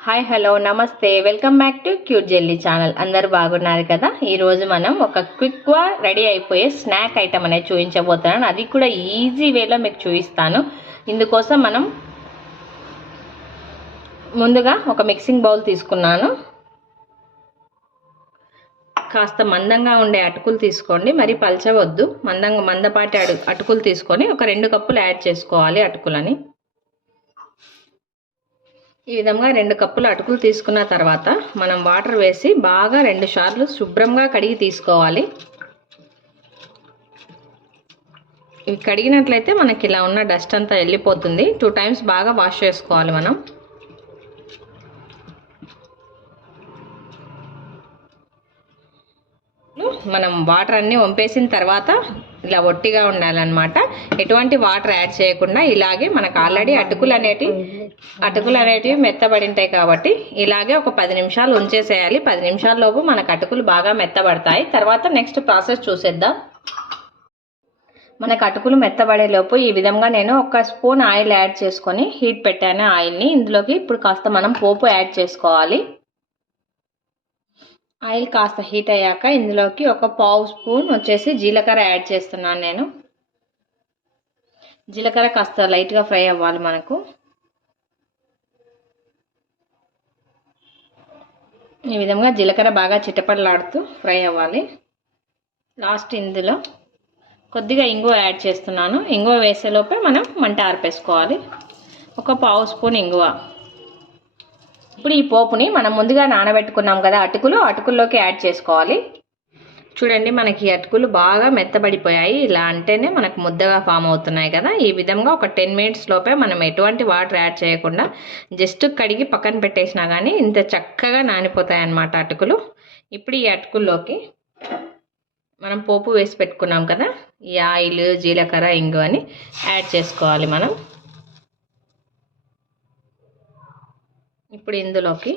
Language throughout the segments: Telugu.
హాయ్ హలో నమస్తే welcome back to cute jelly channel. అందరు బాగున్నారు కదా. ఈరోజు మనం ఒక క్విక్గా రెడీ అయిపోయే స్నాక్ ఐటమ్ అనేది చూపించబోతున్నాను. అది కూడా ఈజీ వేలో మీకు చూపిస్తాను. ఇందుకోసం మనం ముందుగా ఒక మిక్సింగ్ బౌల్ తీసుకున్నాను. కాస్త మందంగా ఉండే అటుకులు తీసుకోండి, మరి పల్చవద్దు. మందపాటి అటుకులు తీసుకొని ఒక 2 కప్పులు యాడ్ చేసుకోవాలి అటుకులని. ఈ విధంగా 2 కప్పులు అటుకులు తీసుకున్న తర్వాత మనం వాటర్ వేసి బాగా 2 సార్లు శుభ్రంగా కడిగి తీసుకోవాలి. ఇవి కడిగినట్లయితే మనకి ఇలా ఉన్న డస్ట్ అంతా వెళ్ళిపోతుంది. 2 టైమ్స్ బాగా వాష్ చేసుకోవాలి. మనం వాటర్ అన్నీ వంపేసిన తర్వాత ఇలా ఒట్టిగా ఉండాలన్నమాట. ఎటువంటి వాటర్ యాడ్ చేయకుండా ఇలాగే మనకు ఆల్రెడీ అటుకులు అనేటివి మెత్తబడి ఉంటాయి కాబట్టి ఇలాగే ఒక 10 నిమిషాలు ఉంచేసేయాలి. 10 నిమిషాల లోపు మనకు అటుకులు బాగా మెత్తబడతాయి. తర్వాత నెక్స్ట్ ప్రాసెస్ చూసేద్దాం. మనకు అటుకులు మెత్తబడే లోపు ఈ విధంగా నేను 1 స్పూన్ ఆయిల్ యాడ్ చేసుకొని హీట్ పెట్టాను ఆయిల్ని. ఇందులోకి ఇప్పుడు కాస్త మనం పోపు యాడ్ చేసుకోవాలి. ఆయిల్ కాస్త హీట్ అయ్యాక ఇందులోకి 1/2 స్పూన్ వచ్చేసి జీలకర్ర యాడ్ చేస్తున్నాను నేను. జీలకర్ర కాస్త లైట్గా ఫ్రై అవ్వాలి మనకు. ఈ విధంగా జీలకర్ర బాగా చిటపటలాడుతూ ఫ్రై అవ్వాలి. లాస్ట్ ఇందులో కొద్దిగా ఇంగువ యాడ్ చేస్తున్నాను. ఇంగువ వేసేలోపే మనం మంట ఆర్పేసుకోవాలి. 1/2 స్పూన్ ఇంగువ. ఇప్పుడు ఈ పోపుని మనం ముందుగా నానబెట్టుకున్నాం కదా అటుకుల్లోకి యాడ్ చేసుకోవాలి. చూడండి, మనకి అటుకులు బాగా మెత్తబడిపోయాయి. ఇలా అంటేనే మనకు ముద్దగా ఫామ్ అవుతున్నాయి కదా. ఈ విధంగా ఒక 10 మినిట్స్ లోపే మనం ఎటువంటి వాటర్ యాడ్ చేయకుండా జస్ట్ కడిగి పక్కన పెట్టేసినా కానీ ఇంత చక్కగా నానిపోతాయి అన్నమాట అటుకులు. ఇప్పుడు ఈ అటుకుల్లోకి మనం పోపు వేసి పెట్టుకున్నాం కదా, ఈ ఆయిల్, జీలకర్ర, ఇంగువని యాడ్ చేసుకోవాలి మనం. ఇప్పుడు ఇందులోకి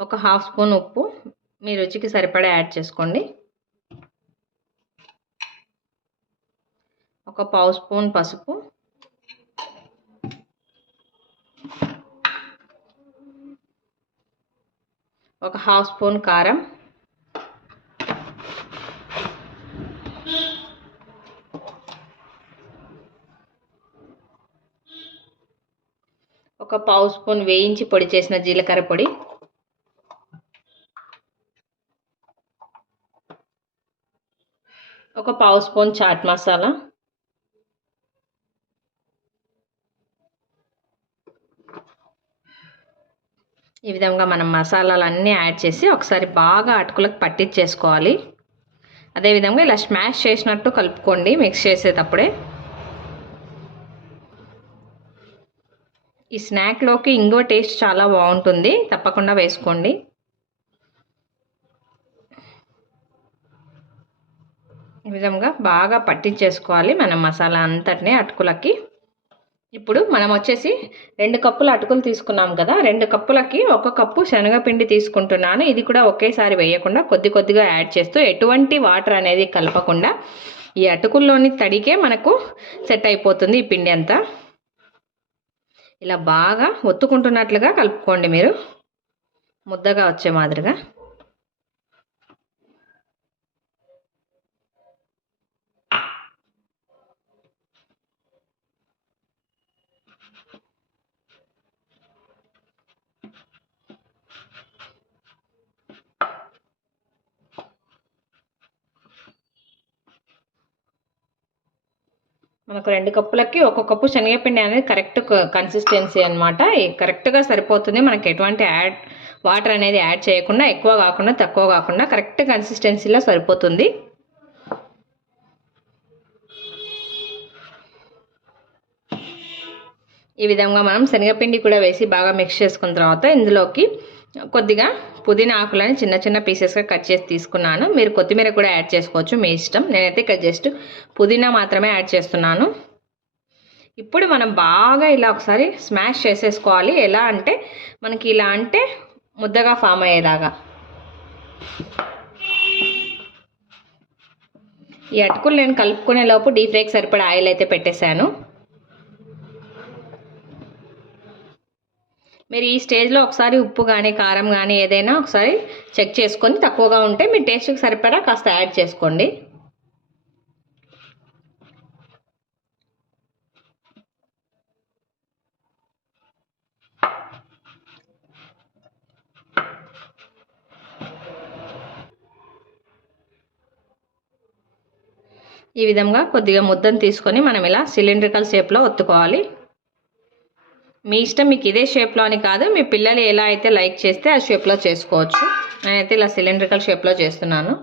1/2 స్పూన్ ఉప్పు మీ రుచికి సరిపడా యాడ్ చేసుకోండి. 1/2 స్పూన్ పసుపు, 1/2 స్పూన్ కారం, 1/2 స్పూన్ వేయించి పొడి చేసిన జీలకర్ర పొడి, 1/2 స్పూన్ చాట్ మసాలా, ఈ విధంగా మనం మసాలాలన్నీ యాడ్ చేసి ఒకసారి బాగా అటుకులకు పట్టించేసుకోవాలి. అదేవిధంగా ఇలా స్మాష్ చేసినట్టు కలుపుకోండి మిక్స్ చేసేటప్పుడే. ఈ స్నాక్లోకి ఇంగువ టేస్ట్ చాలా బాగుంటుంది, తప్పకుండా వేసుకోండి. ఈ విధంగా బాగా పట్టించేసుకోవాలి మనం మసాలా అంతటిని అటుకులకి. ఇప్పుడు మనం వచ్చేసి 2 కప్పులు అటుకులు తీసుకున్నాం కదా, 2 కప్పులకి 1 కప్పు శనగపిండి తీసుకుంటున్నాను. ఇది కూడా ఒకేసారి వేయకుండా కొద్దిగా యాడ్ చేస్తూ ఎటువంటి వాటర్ అనేది కలపకుండా ఈ అటుకుల్లోని తడికే మనకు సెట్ అయిపోతుంది ఈ పిండి అంతా. ఇలా బాగా ఒత్తుకుంటున్నట్లుగా కలుపుకోండి మీరు, ముద్దగా వచ్చే మాదిరిగా. మనకు 2 కప్పులకి 1 కప్పు శనగపిండి అనేది కరెక్ట్ కన్సిస్టెన్సీ అనమాట. కరెక్ట్గా సరిపోతుంది. మనకి ఎటువంటి వాటర్ అనేది యాడ్ చేయకుండా, ఎక్కువ కాకుండా తక్కువ కాకుండా కరెక్ట్ కన్సిస్టెన్సీలో సరిపోతుంది. ఈ విధంగా మనం శనగపిండి కూడా వేసి బాగా మిక్స్ చేసుకున్న తర్వాత ఇందులోకి కొద్దిగా పుదీనా ఆకులని చిన్న పీసెస్గా కట్ చేసి తీసుకున్నాను. మీరు కొత్తిమీర కూడా యాడ్ చేసుకోవచ్చు, మీ ఇష్టం. నేనైతే ఇక్కడ జస్ట్ పుదీనా మాత్రమే యాడ్ చేస్తున్నాను. ఇప్పుడు మనం బాగా ఇలా ఒకసారి స్మాష్ చేసేసుకోవాలి. ఎలా అంటే మనకి ఇలా అంటే ముద్దగా ఫామ్ అయ్యేలాగా. ఈ అటుకులు నేను కలుపుకునే లోపు డీప్ ఫ్రైకి సరిపడా ఆయిల్ అయితే పెట్టేశాను. మీరు ఈ స్టేజ్లో ఒకసారి ఉప్పు కానీ కారం కానీ ఏదైనా ఒకసారి చెక్ చేసుకొని తక్కువగా ఉంటే మీ టేస్ట్కి సరిపడా కాస్త యాడ్ చేసుకోండి. ఈ విధంగా కొద్దిగా ముద్దను తీసుకొని మనం ఇలా సిలిండ్రికల్ షేప్లో ఒత్తుకోవాలి. మీ ఇష్టం, మీకు ఇదే షేప్లో అని కాదు, మీ పిల్లలు ఎలా అయితే లైక్ చేస్తే ఆ షేప్లో చేసుకోవచ్చు. నేనైతే ఇలా సిలిండ్రికల్ షేప్లో చేస్తున్నాను.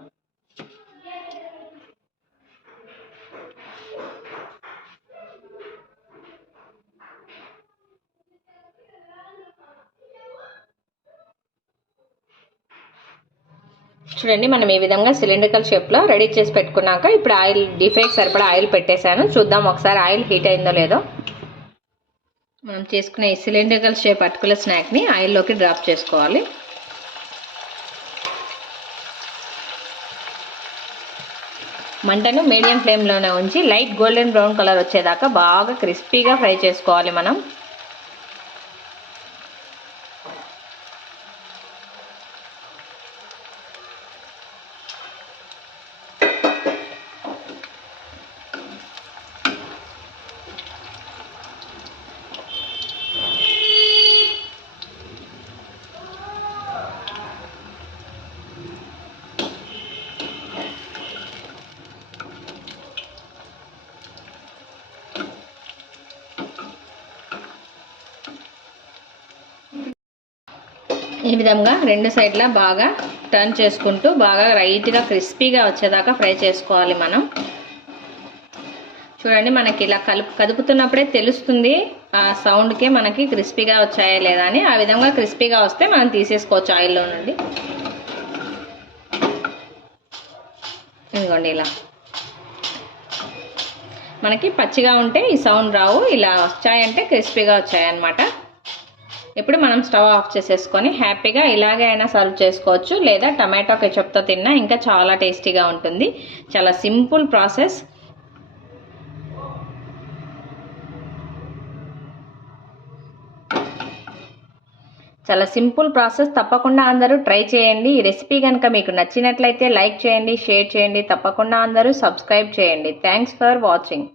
చూడండి, మనం ఈ విధంగా సిలిండ్రికల్ షేప్లో రెడీ చేసి పెట్టుకున్నాక ఇప్పుడు ఆయిల్ డీప్ ఫ్రైకి సరిపడా ఆయిల్ పెట్టేశాను. చూద్దాం ఒకసారి ఆయిల్ హీట్ అయిందో లేదో. మనం చేసుకునే ఈ సిలిండ్రికల్ షేప్ అటుకుల స్నాక్ని ఆయిల్లోకి డ్రాప్ చేసుకోవాలి. మంటను మీడియం ఫ్లేమ్లోనే ఉంచి లైట్ గోల్డెన్ బ్రౌన్ కలర్ వచ్చేదాకా బాగా క్రిస్పీగా ఫ్రై చేసుకోవాలి మనం. ఈ విధంగా రెండు సైడ్లా బాగా టర్న్ చేసుకుంటూ బాగా లైట్గా క్రిస్పీగా వచ్చేదాకా ఫ్రై చేసుకోవాలి మనం. చూడండి, మనకి ఇలా కదుపుతున్నప్పుడే తెలుస్తుంది ఆ సౌండ్కే మనకి క్రిస్పీగా వచ్చాయా లేదా అని. ఆ విధంగా క్రిస్పీగా వస్తే మనం తీసేసుకోవచ్చు ఆయిల్లో నుండి. ఇదిగోండి, ఇలా మనకి పచ్చిగా ఉంటే ఈ సౌండ్ రావు, ఇలా వచ్చాయంటే క్రిస్పీగా వచ్చాయన్నమాట. ఇప్పుడు మనం స్టవ్ ఆఫ్ చేసేసుకొని హ్యాపీగా ఇలాగే అయినా సర్వ్ చేసుకోవచ్చు, లేదా టమాటో కెచప్తో తిన్నా ఇంకా చాలా టేస్టీగా ఉంటుంది. చాలా సింపుల్ ప్రాసెస్. తప్పకుండా అందరూ ట్రై చేయండి. ఈ రెసిపీ కనుక మీకు నచ్చినట్లయితే లైక్ చేయండి, షేర్ చేయండి, తప్పకుండా అందరూ సబ్స్క్రైబ్ చేయండి. Thanks for watching.